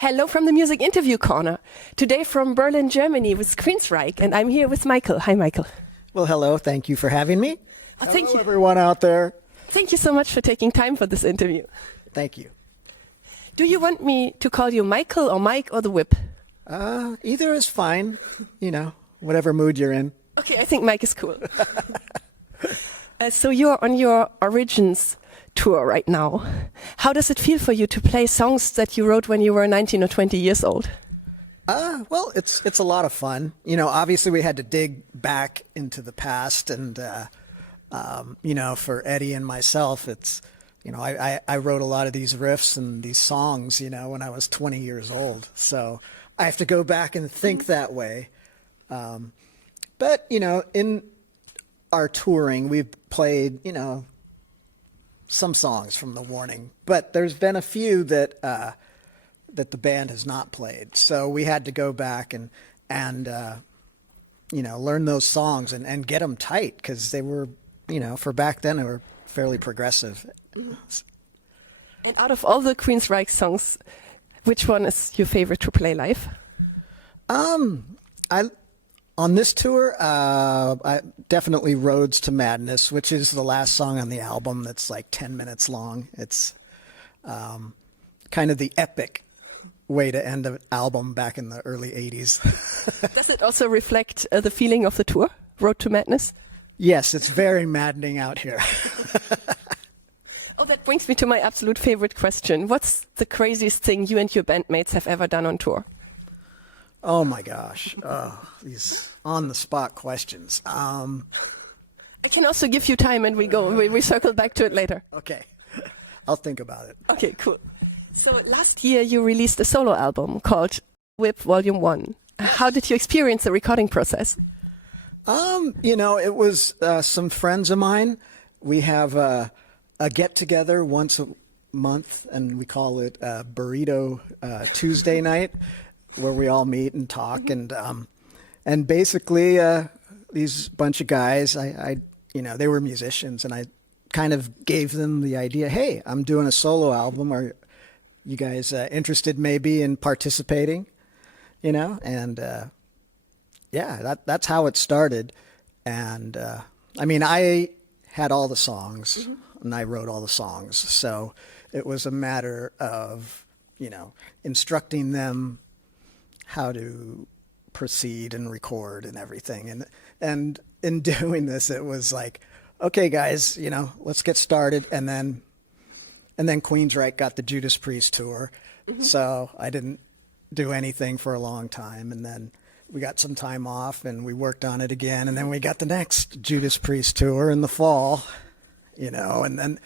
Hello from the Music Interview Corner. Today from Berlin, Germany with QUEENSRÿCHE, and I'm here with Michael. Hi, Michael. Well, hello. Thank you for having me. Thank hello, you. everyone out there. Thank you so much for taking time for this interview. Thank you. Do you want me to call you Michael or Mike or the Whip? Either is fine. You know, whatever mood you're in. Okay, I think Mike is cool. So you're on your Origins tour right now. How does it feel for you to play songs that you wrote when you were 19 or 20 years old? Well, it's a lot of fun. You know, obviously we had to dig back into the past, and you know, for Eddie and myself, it's, you know, I wrote a lot of these riffs and these songs, you know, when I was 20 years old. So I have to go back and think that way. But, you know, in our touring, we've played, you know, some songs from The Warning, but there's been a few that that the band has not played. So we had to go back and you know, learn those songs and get them tight, because they were, you know, for back then, they were fairly progressive. And out of all the QUEENSRÿCHE songs, which one is your favorite to play live? On this tour, I definitely Roads to Madness, which is the last song on the album that's like 10 minutes long. It's kind of the epic way to end an album back in the early 80s. Does it also reflect the feeling of the tour, Road to Madness? Yes, it's very maddening out here. Oh, that brings me to my absolute favorite question. What's the craziest thing you and your bandmates have ever done on tour? Oh my gosh, these on-the-spot questions. I can also give you time and we circle back to it later. Okay, I'll think about it. Okay, cool. So last year you released a solo album called Whip Volume 1. How did you experience the recording process? You know, it was some friends of mine. We have a get-together once a month, and we call it Burrito Tuesday night, where we all meet and talk. And basically these bunch of guys, you know, they were musicians, and I kind of gave them the idea, hey, I'm doing a solo album. Are you guys interested maybe in participating? You know, and yeah, that's how it started. And I mean, I had all the songs, and I wrote all the songs, so it was a matter of, you know, instructing them how to proceed and record and everything. And in doing this, it was like, okay, guys, you know, let's get started. And then QUEENSRÿCHE got the Judas Priest tour. So I didn't do anything for a long time. And then we got some time off and we worked on it again. And then we got the next Judas Priest tour in the fall, you know, and then,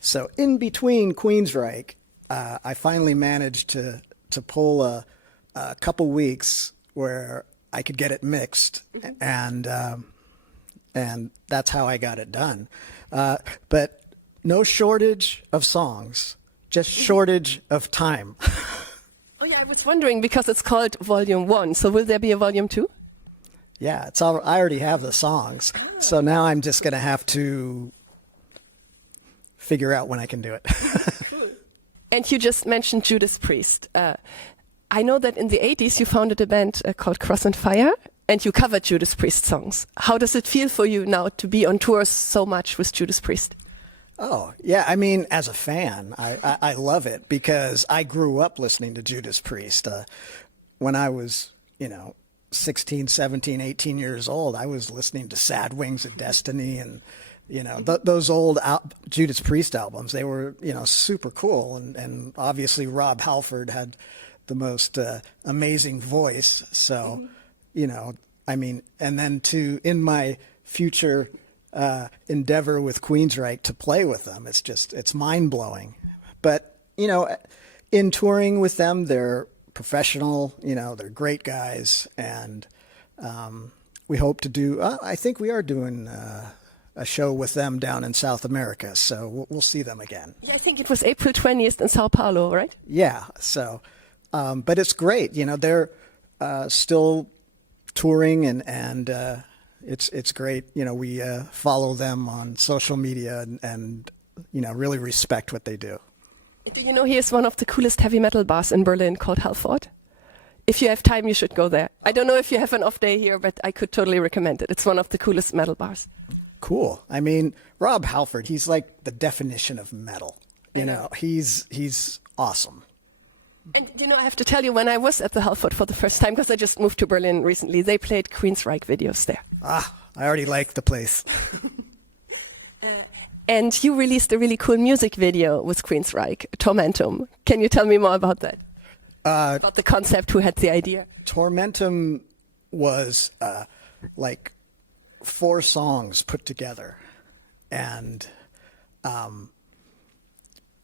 so in between QUEENSRÿCHE, I finally managed to pull a couple weeks where I could get it mixed, and that's how I got it done. But no shortage of songs, just shortage of time. Oh yeah, I was wondering, because it's called Volume 1, so will there be a Volume 2? Yeah, I already have the songs, so now I'm just going to have to figure out when I can do it. And you just mentioned Judas Priest. I know that in the 80s you founded a band called Cross and Fire, and you covered Judas Priest songs. How does it feel for you now to be on tour so much with Judas Priest? Oh, yeah. I mean, as a fan, I love it, because I grew up listening to Judas Priest. When I was, you know, 16, 17, 18 years old, I was listening to Sad Wings of Destiny and, you know, those old Judas Priest albums. They were, you know, super cool. And obviously Rob Halford had the most amazing voice. So, you know, I mean, and then in my future endeavor with QUEENSRÿCHE to play with them, it's mind-blowing. But, you know, in touring with them, they're professional, you know, they're great guys. And we hope to do, I think we are doing a show with them down in South America. So we'll see them again. Yeah, I think it was April 20th in Sao Paulo, right? Yeah. So, but it's great. You know, they're still touring, and it's great. You know, we follow them on social media and you know, really respect what they do. Do you know here's one of the coolest heavy metal bars in Berlin called Halford? If you have time, you should go there. I don't know if you have an off day here, but I could totally recommend it. It's one of the coolest metal bars. Cool. I mean, Rob Halford, he's like the definition of metal. You know, he's awesome. And you know, I have to tell you, when I was at the Halford for the first time, because I just moved to Berlin recently, they played QUEENSRÿCHE videos there. Ah, I already like the place. And you released a really cool music video with QUEENSRÿCHE, Tormentum. Can you tell me more about that? About the concept, who had the idea? Tormentum was like 4 songs put together, and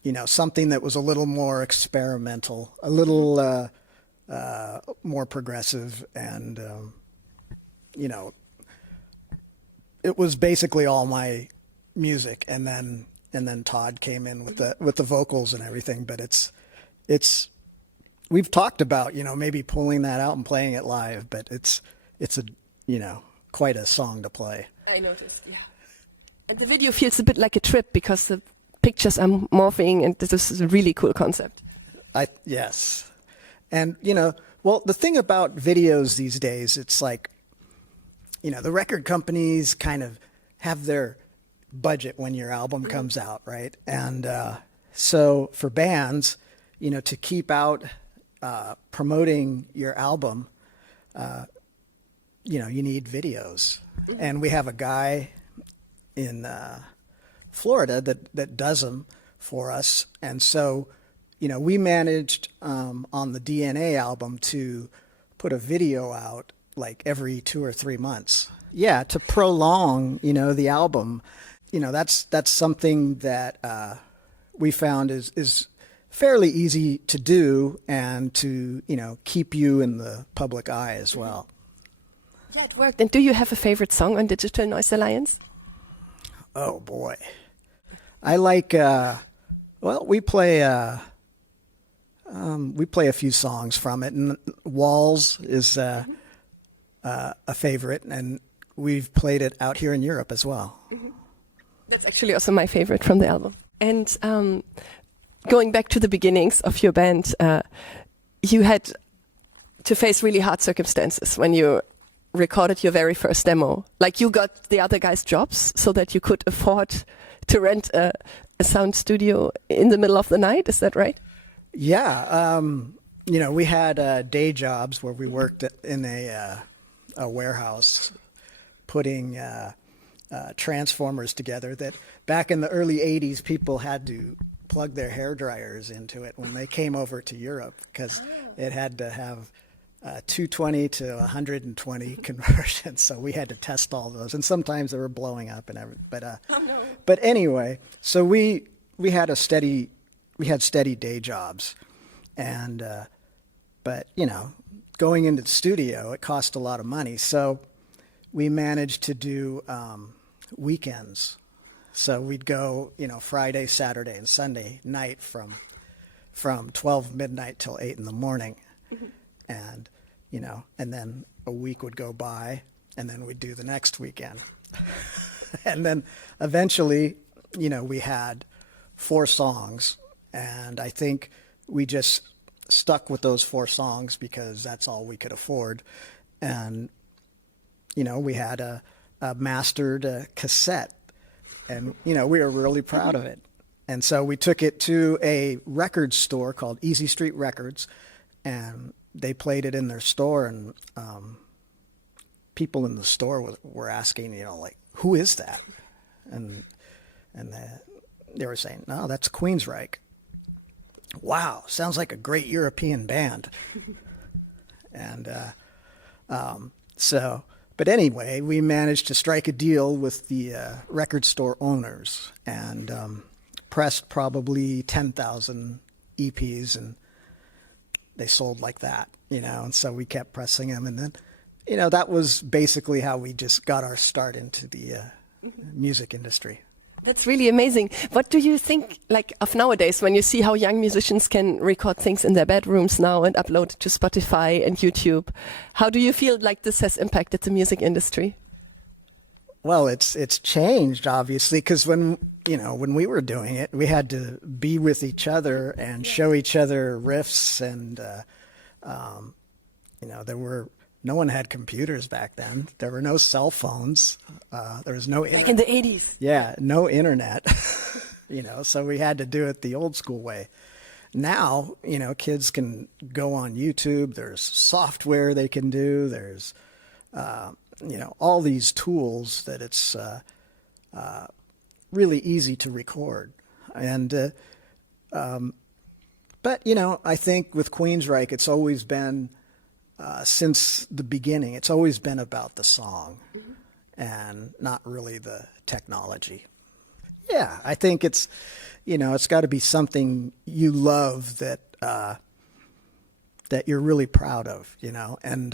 you know, something that was a little more experimental, a little more progressive, and you know, it was basically all my music, and then Todd came in with the vocals and everything. But it's we've talked about, you know, maybe pulling that out and playing it live, but it's a, you know, quite a song to play. I noticed, yeah. And the video feels a bit like a trip because the pictures are morphing, and this is a really cool concept. Yes. And, you know, well, the thing about videos these days, it's like, you know, the record companies kind of have their budget when your album comes out, right? And so for bands, you know, to keep out promoting your album, you know, you need videos. And we have a guy in Florida that does them for us. And so, you know, we managed on the DNA album to put a video out like every 2 or 3 months. Yeah, to prolong, you know, the album. You know, that's something that we found is fairly easy to do, and to, you know, keep you in the public eye as well. Yeah, it worked. And do you have a favorite song on Digital Noise Alliance? Oh boy, I like. Well, we play a few songs from it, and Walls is a favorite, and we've played it out here in Europe as well. Mm-hmm. That's actually also my favorite from the album. And going back to the beginnings of your band, you had to face really hard circumstances when you recorded your very first demo. Like, you got the other guys' jobs so that you could afford to rent a sound studio in the middle of the night. Is that right? Yeah. You know, we had day jobs where we worked in a warehouse putting transformers together, that back in the early 80s, people had to plug their hair dryers into it when they came over to Europe, because it had to have 220 to 120 conversion. So we had to test all those, and sometimes they were blowing up and everything. But anyway, so we had steady day jobs, and but you know, going into the studio, it cost a lot of money. So we managed to do weekends. So we'd go, you know, Friday, Saturday, and Sunday night from 12 midnight till 8 in the morning. Mm-hmm. And, you know, and then a week would go by, and then we'd do the next weekend. And then eventually, you know, we had 4 songs, and I think we just stuck with those 4 songs because that's all we could afford. And, you know, we had a mastered cassette, and, you know, we were really proud of it. And so we took it to a record store called Easy Street Records, and they played it in their store, and people in the store were asking, you know, like, who is that? And they were saying, no, that's QUEENSRÿCHE. Wow, sounds like a great European band. And so, but anyway, we managed to strike a deal with the record store owners, and pressed probably 10,000 EPs, and they sold like that, you know, and so we kept pressing them. And then, you know, that was basically how we just got our start into the music industry. That's really amazing. What do you think, like, of nowadays, when you see how young musicians can record things in their bedrooms now and upload it to Spotify and YouTube? How do you feel like this has impacted the music industry? Well, it's changed, obviously, because when when we were doing it, we had to be with each other and show each other riffs, and no one had computers back then. There were no cell phones. There was no Back in the 80s. Yeah, no internet. So we had to do it the old school way. Now, kids can go on YouTube. There's software they can do. There's all these tools that it's really easy to record. And but I think with QUEENSRYCHE, it's always been since the beginning, it's always been about the song and not really the technology. Yeah, I think it's it's got to be something you love that that you're really proud of, and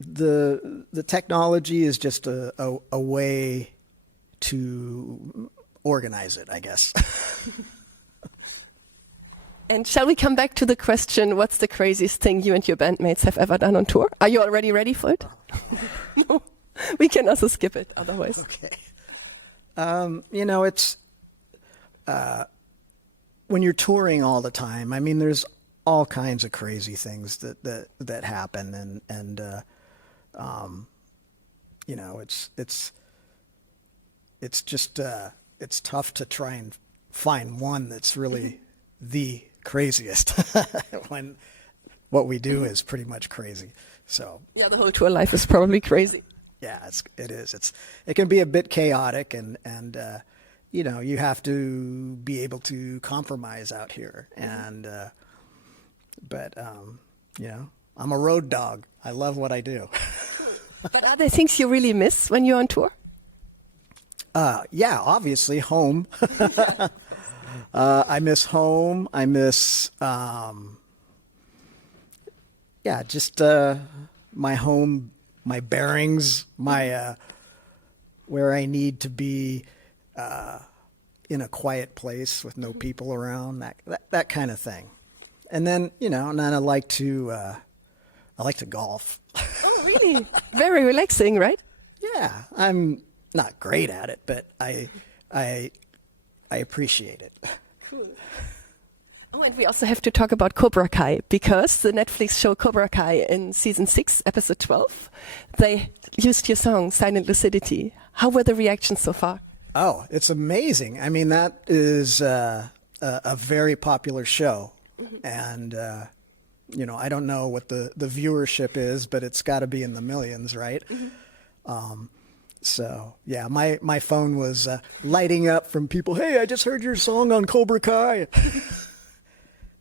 the technology is just a way to organize it, I guess. And shall we come back to the question, what's the craziest thing you and your bandmates have ever done on tour? Are you already ready for it? No. We can also skip it otherwise. Okay. It's when you're touring all the time, I mean, there's all kinds of crazy things that happen, and it's just it's tough to try and find one that's really the craziest when what we do is pretty much crazy. So yeah, the whole tour life is probably crazy. Yeah, it is. It can be a bit chaotic, and you have to be able to compromise out here. And but I'm a road dog. I love what I do. But are there things you really miss when you're on tour? Yeah, obviously home. I miss home. I miss just my home, my bearings, my where I need to be in a quiet place with no people around, that kind of thing. And then and then I like to golf. Oh, really? Very relaxing, right? Yeah, I'm not great at it, but I appreciate it. Cool. Oh, and we also have to talk about Cobra Kai, because the Netflix show Cobra Kai in season 6, episode 12, they used your song, Silent Lucidity. How were the reactions so far? Oh, it's amazing. I mean, that is a very popular show. And, I don't know what the viewership is, but it's got to be in the millions, right? So, yeah, my phone was lighting up from people, hey, I just heard your song on Cobra Kai.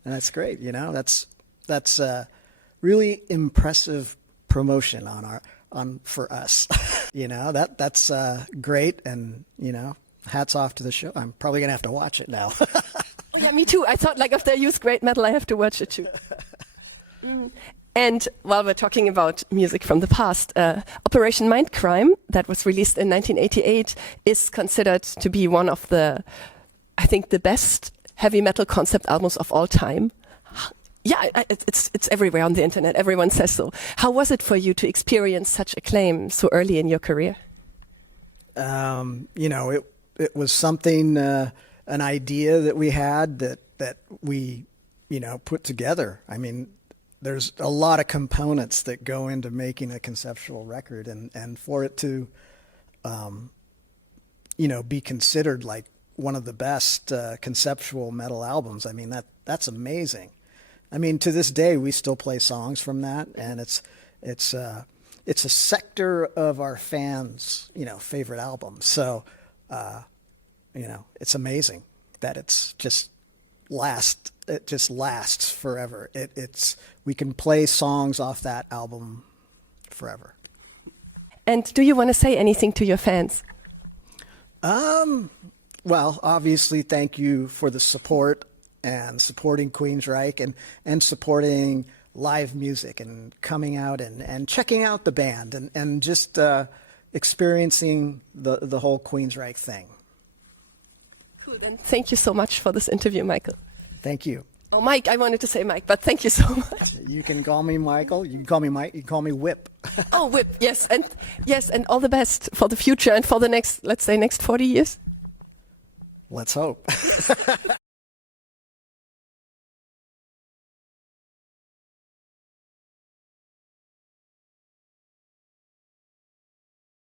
And that's great, that's really impressive promotion for us. That's great, and hats off to the show. I'm probably gonna have to watch it now. Oh, yeah, me too. I thought, if they use great metal, I have to watch it too. And while we're talking about music from the past, Operation Mindcrime, that was released in 1988, is considered to be one of the best heavy metal concept albums of all time. Yeah, it's everywhere on the internet. Everyone says so. How was it for you to experience such acclaim so early in your career? It was something, an idea that we had that we, put together. I mean, there's a lot of components that go into making a conceptual record, and for it to, be considered like one of the best conceptual metal albums. I mean, that's amazing. I mean, to this day, we still play songs from that, and it's a sector of our fans, favorite album. So, it's amazing that it just lasts forever. We can play songs off that album forever. And do you want to say anything to your fans? Well, obviously, thank you for the support and supporting QUEENSRYCHE and supporting live music and coming out and checking out the band and just experiencing the whole QUEENSRYCHE thing. Cool, then thank you so much for this interview, Michael. Thank you. Oh, Mike, I wanted to say Mike, but thank you so much. You can call me Michael. You can call me Mike. You can call me Whip. Oh, Whip, yes, and all the best for the future and for the next, let's say, next 40 years. Let's hope.